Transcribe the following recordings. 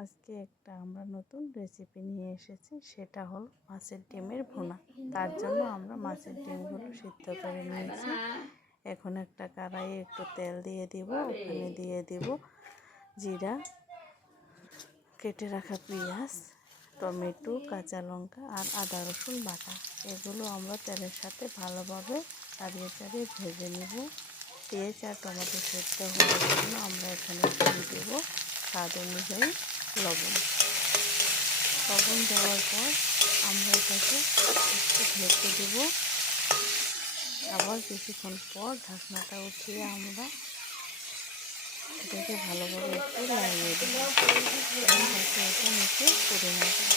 আজকে একটা আমরা নতুন রেসিপি নিয়ে এসেছি, সেটা হলো মাছের ডিমের ভুনা। তার জন্য আমরা মাছের ডিমগুলো সিদ্ধ করে নিয়েছি। এখন একটা কড়াইয়ে একটু তেল দিয়ে দিব, ওখানে দিয়ে দিব জিরা, কেটে রাখা পেঁয়াজ, টমেটো, কাঁচা লঙ্কা আর আদা রসুন বাটা। এগুলো আমরা তেলের সাথে ভালোভাবে চাড়িয়ে চাড়িয়ে ভেজে নিব। পেঁয়াজ আর টমেটো সেদ্ধ হওয়ার জন্য আমরা এখানে দিয়ে দেব স্বাদ অনুযায়ী লবণ। লবণ দেওয়ার পর আমরা এটাকে একটু ঢেকে দেব। আবার কিছুক্ষণ পর ঢাকনাটা উঠিয়ে আমরা এটাকে ভালোভাবে একটু লাগিয়ে দেব, যাতে এটা নিচে পুড়ে না যায়।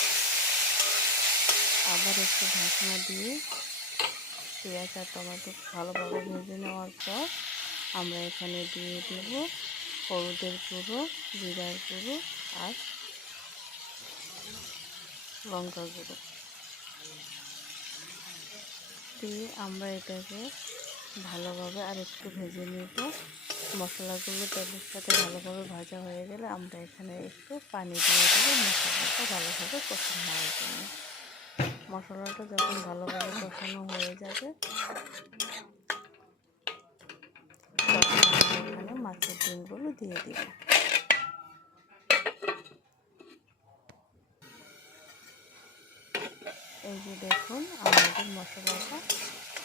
আবার একটু ঢাকনা দিয়ে পেঁয়াজ আর টমেটো ভালোভাবে ভেজে নেওয়ার পর আমরা এখানে দিয়ে দেব হলুদের গুঁড়ো, জিরার গুঁড়ো আর লঙ্কা গুঁড়ো দিয়ে আমরা এটাকে ভালোভাবে আর একটু ভেজে নিব। মশলাগুলো তেলের সাথে ভালোভাবে ভাজা হয়ে গেলে আমরা এখানে একটু পানি দিয়ে দেবো মশলাটা ভালোভাবে কষানো হওয়ার জন্য। মশলাটা যখন ভালোভাবে কষানো হয়ে যাবে তখন আমরা এখানে মাছের ডিমগুলো দিয়ে দিব। এই যে দেখুন, আমাদের মশলাটা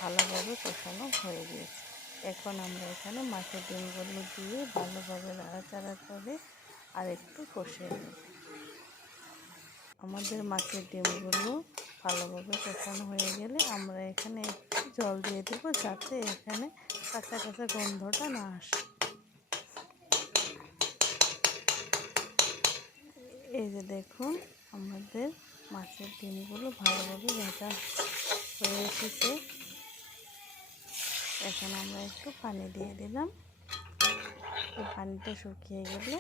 ভালোভাবে কষানো হয়ে গিয়েছে। এখন আমরা এখানে মাছের ডিমগুলো দিয়ে ভালোভাবে নাড়াচাড়া করে আর একটু কষিয়ে নেব। আমাদের মাছের ডিমগুলো ভালোভাবে কষানো হয়ে গেলে আমরা এখানে একটু জল দিয়ে দেবো, যাতে এখানে কাঁচা কাঁচা গন্ধটা না আসে। এই যে দেখুন, আমাদের মাছের ডিমগুলো ভালোভাবে ভাজা হয়ে এসেছে। এখন আমরা একটু পানি দিয়ে দিলাম। এই পানিটা শুকিয়ে গেলে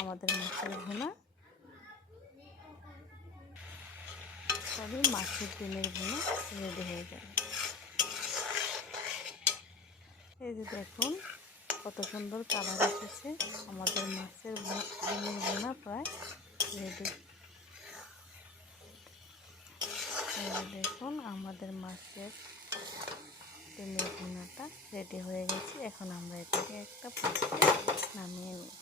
আমাদের মাছের ডিমের ভুনা রেডি হয়ে যাবে। এই যে দেখুন, কত সুন্দর কালার এসেছে। আমাদের মাছের ডিমের ভুনা প্রায় রেডি। এই যে দেখুন, আমাদের মাছের ডিমের ভুনাটা রেডি হয়ে গেছে। এখন আমরা এটাকে একটা পাত্রে নামিয়ে নেব।